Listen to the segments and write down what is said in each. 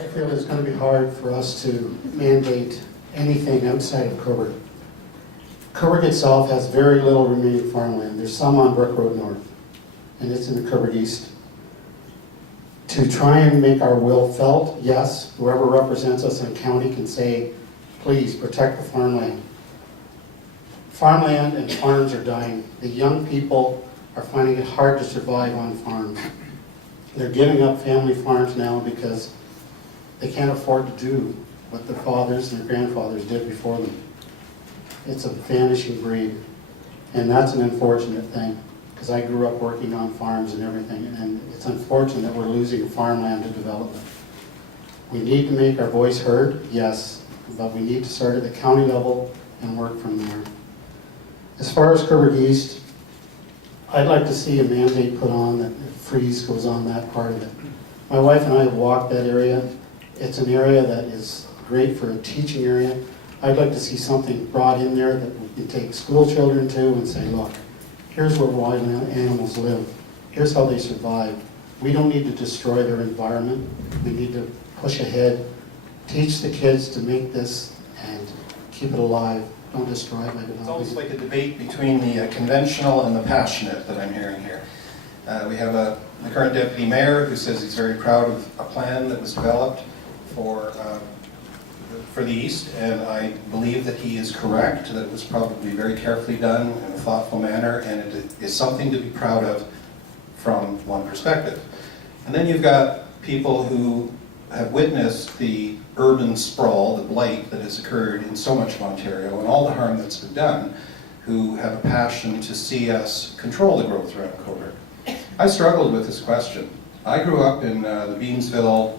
I feel it's going to be hard for us to mandate anything outside of Cobourg. Cobourg itself has very little remaining farmland. There's some on Brook Road North, and it's in the Cobourg East. To try and make our will felt, yes, whoever represents us in county can say, please protect the farmland. Farmland and farms are dying. The young people are finding it hard to survive on farms. They're giving up family farms now because they can't afford to do what their fathers and their grandfathers did before them. It's a vanishing breed, and that's an unfortunate thing, because I grew up working on farms and everything, and it's unfortunate that we're losing farmland to development. We need to make our voice heard, yes, but we need to start at the county level and work from there. As far as Cobourg East, I'd like to see a mandate put on that freeze goes on that part of it. My wife and I have walked that area. It's an area that is great for a teaching area. I'd like to see something brought in there that we can take school children to and say, look, here's where wild animals live. Here's how they survive. We don't need to destroy their environment. We need to push ahead, teach the kids to make this and keep it alive. Don't destroy it like it. It's almost like a debate between the conventional and the passionate that I'm hearing here. We have the current deputy mayor who says he's very proud of a plan that was developed for the East, and I believe that he is correct, that it was probably very carefully done in a thoughtful manner, and it is something to be proud of from one perspective. And then you've got people who have witnessed the urban sprawl, the blight that has occurred in so much of Ontario, and all the harm that's been done, who have a passion to see us control the growth around Cobourg. I struggled with this question. I grew up in the Beamsville,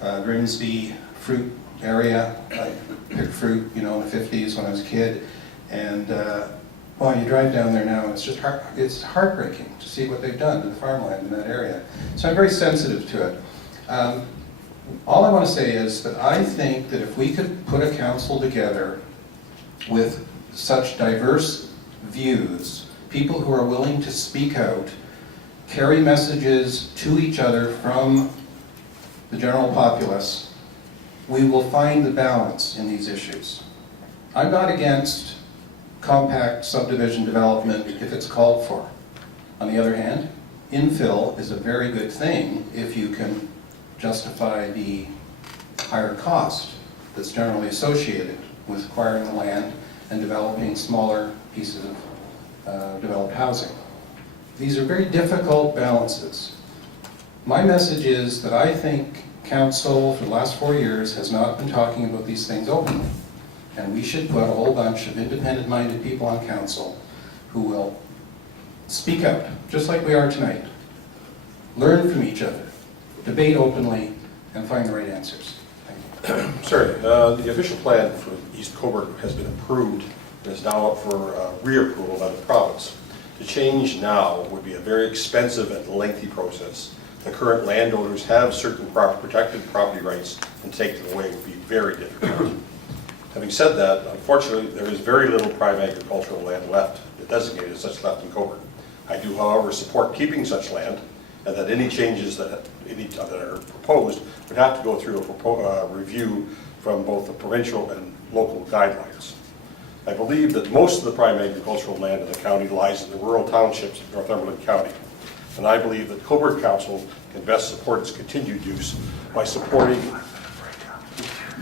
Grimsby fruit area. I picked fruit, in the 50s when I was a kid, and well, you drive down there now, and it's just it's heartbreaking to see what they've done to the farmland in that area. So I'm very sensitive to it. All I want to say is that I think that if we could put a council together with such diverse views, people who are willing to speak out, carry messages to each other from the general populace, we will find the balance in these issues. I'm not against compact subdivision development if it's called for. On the other hand, infill is a very good thing if you can justify the higher cost that's generally associated with acquiring the land and developing smaller pieces of developed housing. These are very difficult balances. My message is that I think Council for the last 4 years has not been talking about these things openly, and we should put a whole bunch of independent-minded people on Council who will speak out, just like we are tonight, learn from each other, debate openly, and find the right answers. Thank you. Sorry, the official plan for East Cobourg has been approved and is now up for reapproval by the province. To change now would be a very expensive and lengthy process. The current landowners have certain protected property rights, and to take them away would be very difficult. Having said that, unfortunately, there is very little prime agricultural land left, designated as such left in Cobourg. I do, however, support keeping such land, and that any changes that are proposed would have to go through a review from both the provincial and local guidelines. I believe that most of the prime agricultural land in the county lies in the rural townships of Northumberland County, and I believe that Cobourg Council can best support its continued use by supporting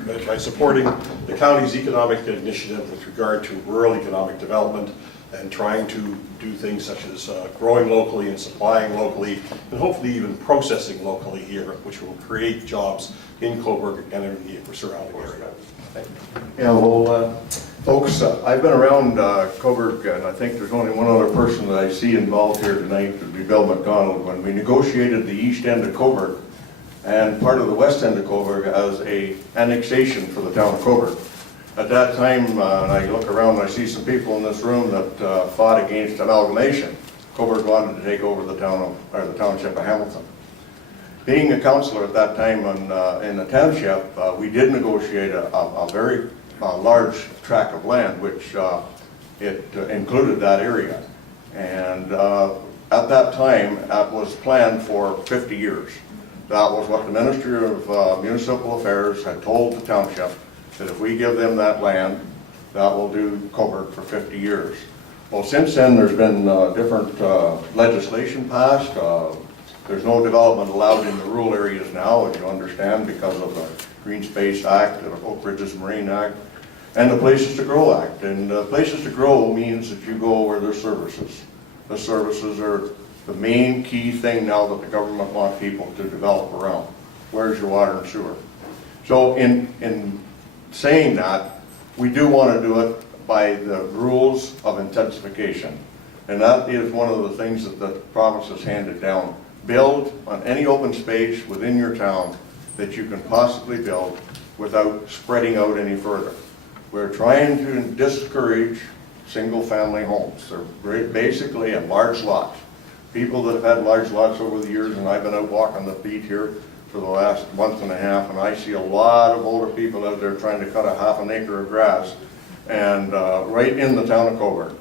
the county's economic initiative with regard to rural economic development and trying to do things such as growing locally and supplying locally, and hopefully even processing locally here, which will create jobs in Cobourg and in the surrounding area. Thank you. Yeah, well, folks, I've been around Cobourg, and I think there's only one other person that I see involved here tonight, would be Bill MacDonald. When we negotiated the east end of Cobourg and part of the west end of Cobourg as a annexation for the town of Cobourg. At that time, and I look around and I see some people in this room that fought against amalgamation. Cobourg wanted to take over the township of Hamilton. Being a councillor at that time in the township, we did negotiate a very large tract of land, which it included that area. And at that time, that was planned for 50 years. That was what the Ministry of Municipal Affairs had told the township, that if we give them that land, that will do Cobourg for 50 years. Well, since then, there's been different legislation passed. There's no development allowed in the rural areas now, as you understand, because of the Green Space Act, the Oak Ridges Marine Act, and the Places to Grow Act. And Places to Grow means that you go where there's services. The services are the main key thing now that the government wants people to develop around. Where's your water and sewer? So in saying that, we do want to do it by the rules of intensification. And that is one of the things that the province has handed down. Build on any open space within your town that you can possibly build without spreading out any further. We're trying to discourage single-family homes. They're basically in large lots. People that have had large lots over the years, and I've been out walking the beat here for the last month and a half, and I see a lot of older people out there trying to cut a half an acre of grass, and right in the town of Cobourg.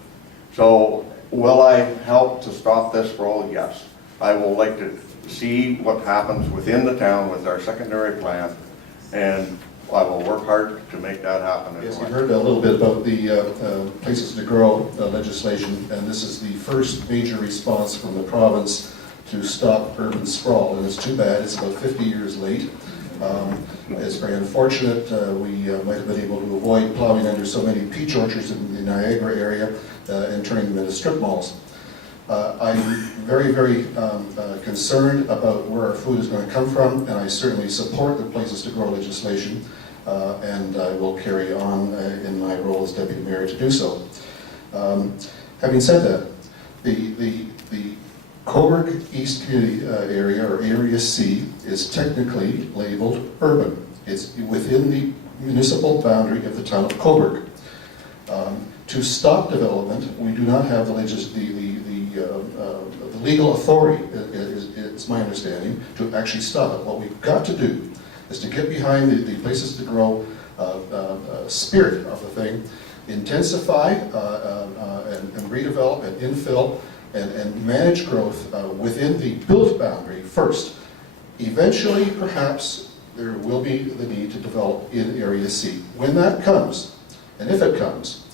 So will I help to stop this for all? Yes. I will like to see what happens within the town with our secondary plan, and I will work hard to make that happen. Yes, you've heard a little bit about the Places to Grow legislation, and this is the first major response from the province to stop urban sprawl, and it's too bad, it's about 50 years late. It's very unfortunate. We might have been able to avoid plowing under so many peach orchards in the Niagara area and turning them into strip malls. I'm very, very concerned about where our food is going to come from, and I certainly support the Places to Grow legislation, and I will carry on in my role as Deputy Mayor to do so. Having said that, the Cobourg East Community Area, or Area C, is technically labeled urban. It's within the municipal boundary of the town of Cobourg. To stop development, we do not have the legal authority, it's my understanding, to actually stop it. What we've got to do is to get behind the Places to Grow spirit of the thing, intensify and redevelop and infill and manage growth within the built boundary first. Eventually, perhaps, there will be the need to develop in Area C. When that comes, and if it comes,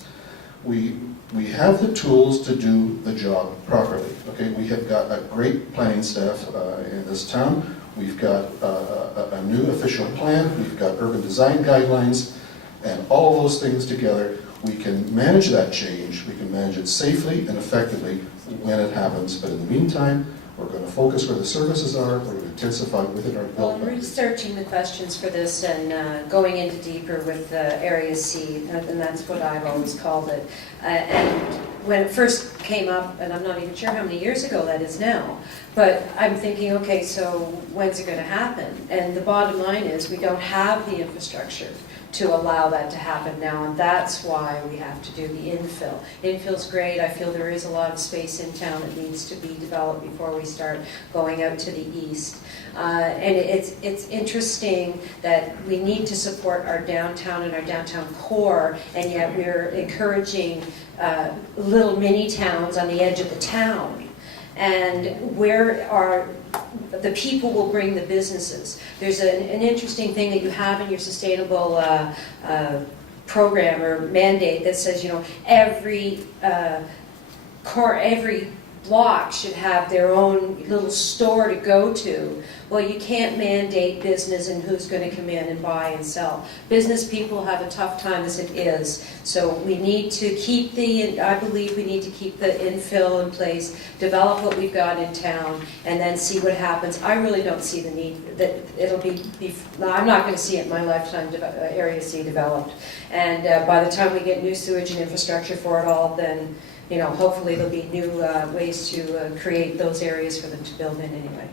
we have the tools to do the job properly. Okay, we have got a great planning staff in this town. We've got a new official plan. We've got urban design guidelines, and all of those things together, we can manage that change. We can manage it safely and effectively when it happens. But in the meantime, we're going to focus where the services are. We're going to intensify within our Well, built I'm boundary. researching the questions for this and going into deeper with Area C, and that's what I've always called it. And when it first came up, and I'm not even sure how many years ago that is now, but I'm thinking, okay, so when's it going to happen? And the bottom line is we don't have the infrastructure to allow that to happen now, and that's why we have to do the infill. Infill's great. I feel there is a lot of space in town that needs to be developed before we start going out to the east. And it's interesting that we need to support our downtown and our downtown core, and yet we're encouraging little mini towns on the edge of the town. And where are the people will bring the businesses. There's an interesting thing that you have in your sustainable program or mandate that says, you know, every block should have their own little store to go to. Well, you can't mandate business and who's going to come in and buy and sell. Business people have a tough time as it is. So we need to keep I believe we need to keep the infill in place, develop what we've got in town, and then see what happens. I really don't see the need that it'll I'm not going to see it in my lifetime, Area C developed. And by the time we get new sewage and infrastructure for it all, then, you know, hopefully there'll be new ways to create those areas for them to build in anyway.